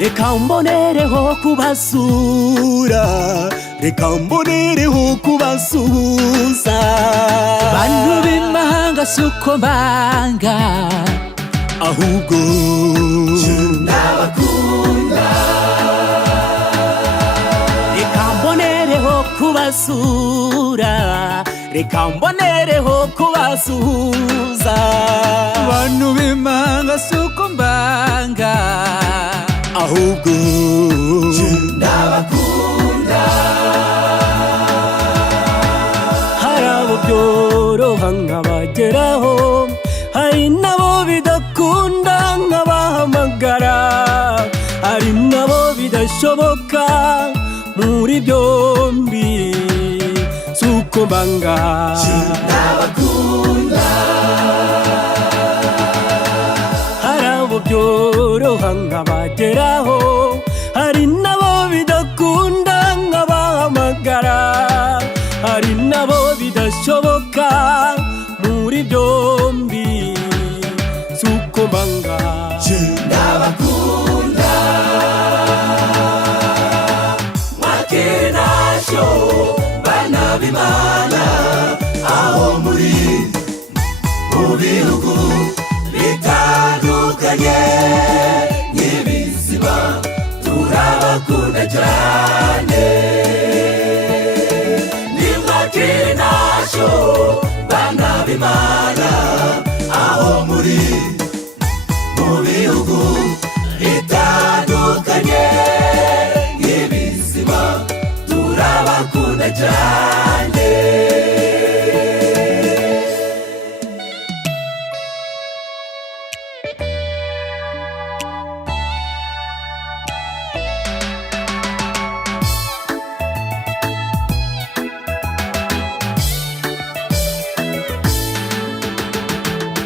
reka mbonereho kubasura, reka mbonereho kubasuhuza. Bantu b'imahanga suko mbanga, ahubwo ndabakunda. reka mbonereho kubasura, reka mbonereho kubasuhuza. bantu b'imahanga suko mbanga, ahubwo ndabakunda. hari abo byoroha nkabageraho, hari nabo bidakunda nkabahamagara, hari nabo bidashoboka. muri byombi suko mbanga, ndabakunda. hari abo byoroha nkabageraho, hari nabo bidakunda nkabahamagara, hari nabo bidashoboka. muri byombi suko mbanga, ndabakunda. Mwakenasho bana b'Imana, aho muri mu bihugu bitandukanye nk'ibiziba, turabakunda cyane. Ni mwakenasho bana b'Imana, aho muri mu bihugu bitandukanye nk'ibiziba, turabakunda cyane.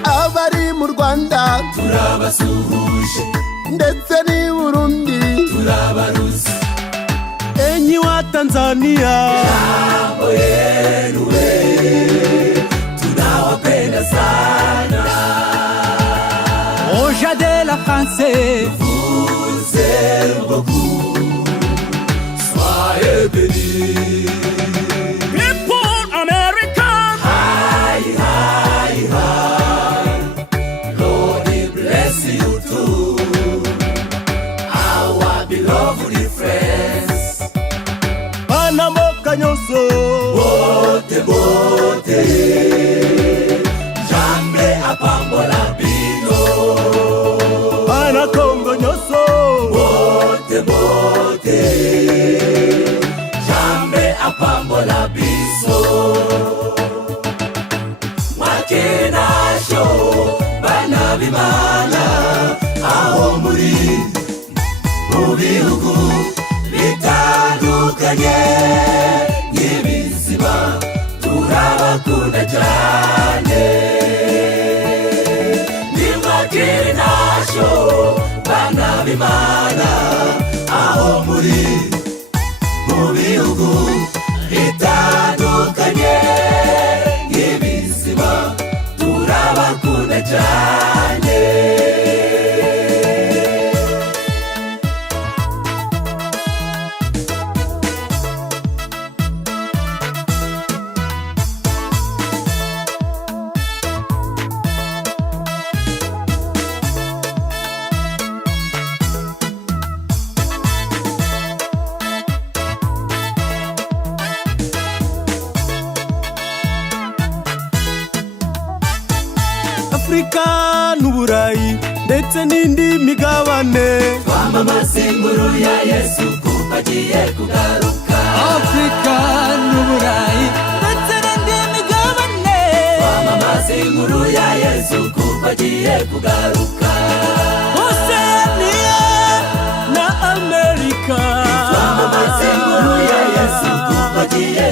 abari mu Rwanda turabasuhuje, ndetse n'i Burundi turabaruzi. enyi wa Tanzania, Jambo yenu we, tunawapenda sana. Oja de la France, Vous êtes beaucoup, soyez bénis. people American, Hi, hi, hi. Lord, He bless you too, our beloved friends. banamoka nyonso, Bote, bote, jambe apambola bino. bana Kongo nyonso, Bote, bote, jambe apambola biso. Mwakenasho bana b'Imana, aho muri mu bihugu bitandukanye nk'ibiziba, turabakunda cyane. Ni mwakenasho bana b'Imana, aho muri mu bihugu bitandukanye nk'ibiziba, turabakunda cyane. Afrika n'Uburayi ndetse n'indi migabane. Twamamaza inkuru ya Yesu kuko agiye kugaruka. Afrika n'Uburayi ndetse n'indi migabane. Twamamaza inkuru ya Yesu kuko agiye kugaruka. Oceania na Amerika, Twamamaza inkuru ya Yesu kuko agiye